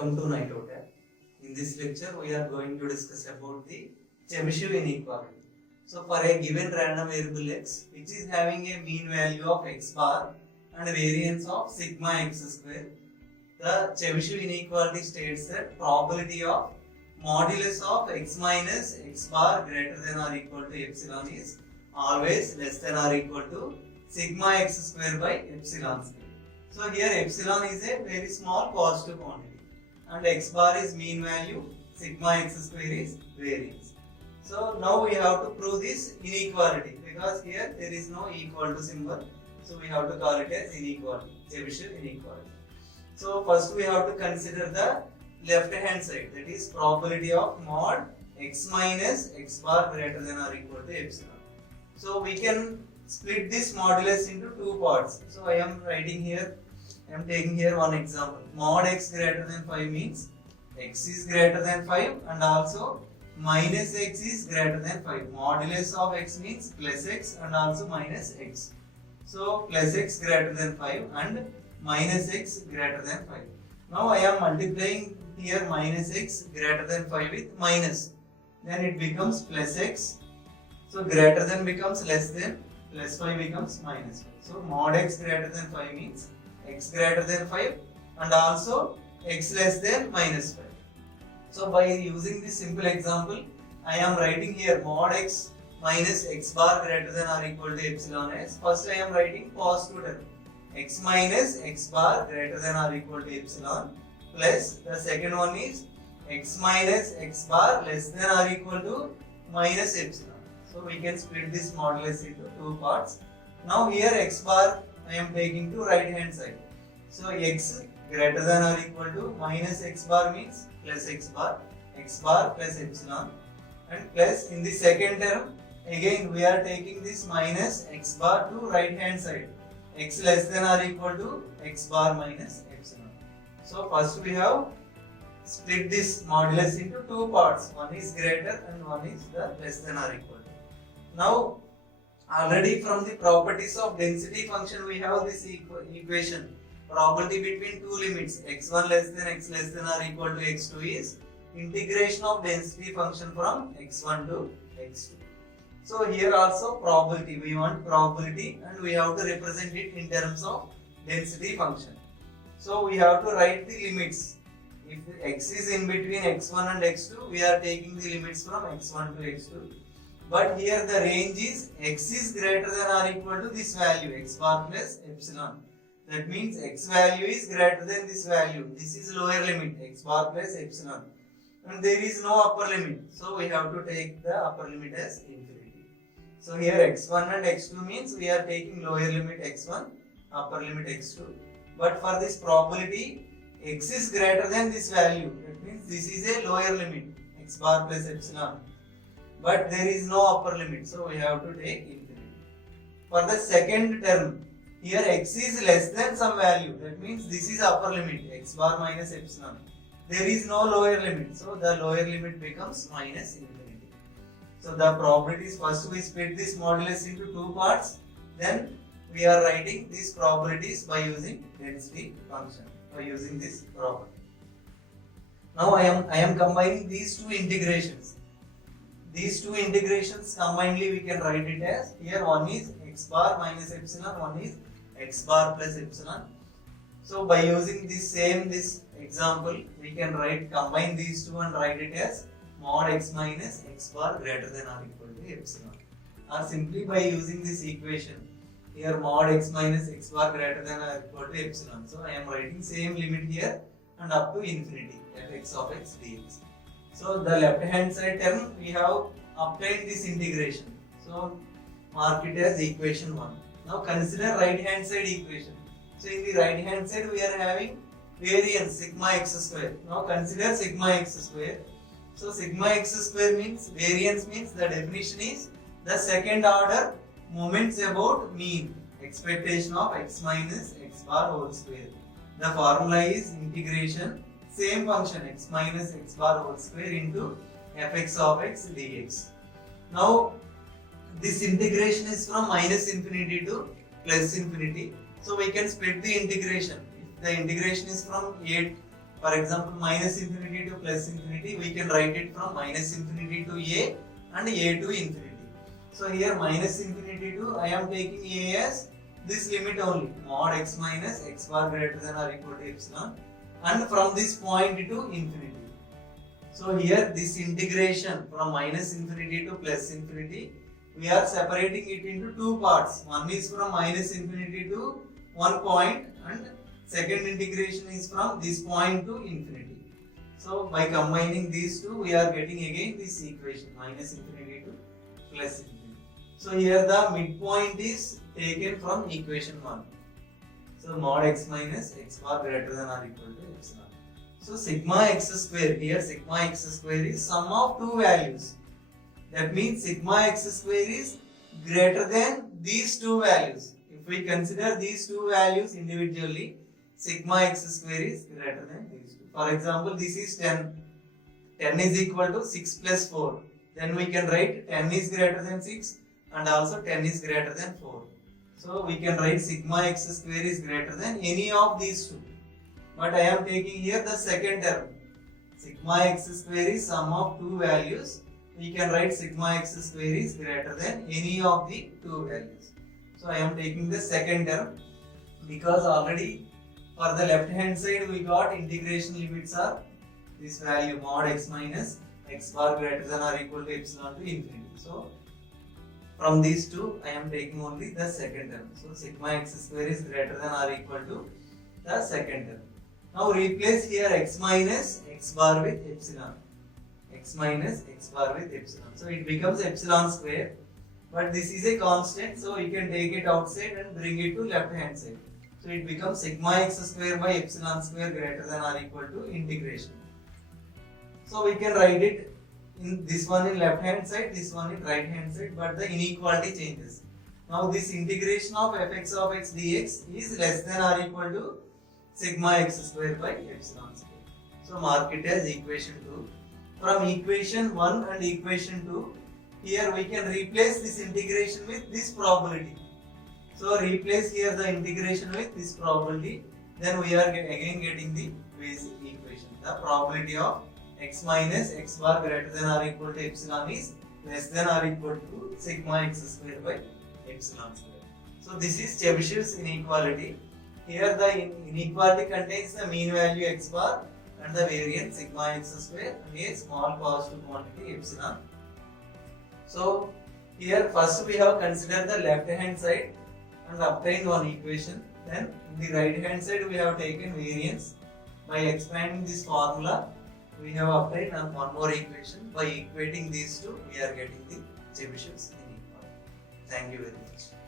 Welcome to Night Hotel. In this lecture, we are going to discuss about the Chebyshev inequality. So, for a given random variable x, which is having a mean value of x bar and variance of sigma x square, the Chebyshev inequality states that probability of modulus of x minus x bar greater than or equal to epsilon is always less than or equal to sigma x square by epsilon square. So here epsilon is a very small positive quantity and x bar is mean value, sigma x square is variance. So now we have to prove this inequality because here there is no equal to symbol. So we have to call it as inequality, Chebyshev inequality. So first we have to consider the left hand side, that is probability of mod x minus x bar greater than or equal to epsilon. So we can split this modulus into two parts. So I am writing here, I am taking here one example. Mod x greater than 5 means x is greater than 5 and also minus x is greater than 5. Modulus of x means plus x and also minus x. So plus x greater than 5 and minus x greater than 5. Now I am multiplying here minus x greater than 5 with minus. Then it becomes plus x. So greater than becomes less than, plus 5 becomes minus 5. So mod x greater than 5 means x greater than 5 and also x less than minus 5. So by using this simple example, I am writing here mod x minus x bar greater than or equal to epsilon s. First I am writing positive term. X minus x bar greater than or equal to epsilon plus the second one is x minus x bar less than or equal to minus epsilon. So we can split this modulus into two parts. Now here x bar I am taking to right hand side. So x greater than or equal to minus x bar means plus x bar plus epsilon, and plus in the second term again we are taking this minus x bar to right hand side. X less than or equal to x bar minus epsilon. So first we have split this modulus into two parts. One is greater and one is the less than or equal to. Now already from the properties of density function we have this equation. Probability between two limits x1 less than or equal to x2 is integration of density function from x1 to x2. So here also probability, we want probability and we have to represent it in terms of density function. So we have to write the limits. If x is in between x1 and x2, we are taking the limits from x1 to x2. But here the range is x is greater than or equal to this value, x bar plus epsilon. That means x value is greater than this value. This is lower limit, x bar plus epsilon. And there is no upper limit. So we have to take the upper limit as infinity. So here x1 and x2 means we are taking lower limit x1, upper limit x2. But for this probability, x is greater than this value. That means this is a lower limit, x bar plus epsilon. But there is no upper limit, so we have to take infinity. For the second term, here x is less than some value. That means this is upper limit, x bar minus epsilon. There is no lower limit, so the lower limit becomes minus infinity. So the probabilities, first we split this modulus into two parts, then we are writing these probabilities by using density function, by using this property. Now I am combining these two integrations. These two integrations combinedly we can write it as, here one is x bar minus epsilon, one is x bar plus epsilon. So by using this example, we can combine these two and write it as mod x minus x bar greater than or equal to epsilon. Or simply by using this equation, here mod x minus x bar greater than or equal to epsilon. So I am writing same limit here and up to infinity, fx of x dx. So the left hand side term we have obtained this integration. So mark it as equation 1. Now consider right hand side equation. So in the right hand side we are having variance sigma x square. Now consider sigma x square. So sigma x square means, variance means, the definition is the second order moments about mean, expectation of x minus x bar whole square. The formula is integration same function x minus x bar whole square into fx of x dx. Now this integration is from minus infinity to plus infinity. So we can split the integration. If the integration is from For example, minus infinity to plus infinity, we can write it from minus infinity to a and a to infinity. So here minus infinity to, I am taking a as this limit only, mod x minus x bar greater than or equal to epsilon, and from this point to infinity. So here this integration from minus infinity to plus infinity, we are separating it into two parts. One is from minus infinity to one point, and second integration is from this point to infinity. So by combining these two, we are getting again this equation, minus infinity to plus infinity. So here the midpoint is taken from equation 1. So mod x minus x bar greater than or equal to epsilon. So sigma x square, here sigma x square is sum of two values. That means sigma x square is greater than these two values. If we consider these two values individually, sigma x square is greater than these two. For example, this is 10. 10 is equal to 6 plus 4. Then we can write 10 is greater than 6 and also 10 is greater than 4. So we can write sigma x square is greater than any of these two. But I am taking here the second term. Sigma x square is sum of two values. We can write sigma x square is greater than any of the two values. So I am taking the second term because already for the left hand side we got integration limits are this value mod x minus x bar greater than or equal to epsilon to infinity. So from these two I am taking only the second term. So sigma x square is greater than or equal to the second term. Now replace here x minus x bar with epsilon. X minus x bar with epsilon. So it becomes epsilon square. But this is a constant, so you can take it outside and bring it to left hand side. So it becomes sigma x square by epsilon square greater than or equal to integration. So we can write it in this one in left hand side, this one in right hand side, but the inequality changes. Now this integration of fx of x dx is less than or equal to sigma x square by epsilon square. So mark it as equation 2. From equation 1 and equation 2, here we can replace this integration with this probability. So replace here the integration with this probability, then we are again getting the basic equation. The probability of x minus x bar greater than or equal to epsilon is less than or equal to sigma x square by epsilon square. So this is Chebyshev's inequality. Here the inequality contains the mean value x bar and the variance sigma x square and a small positive quantity epsilon. So here first we have considered the left hand side and obtained one equation. Then in the right hand side we have taken variance. By expanding this formula we have obtained one more equation. By equating these two we are getting the Chebyshev's inequality. Thank you very much.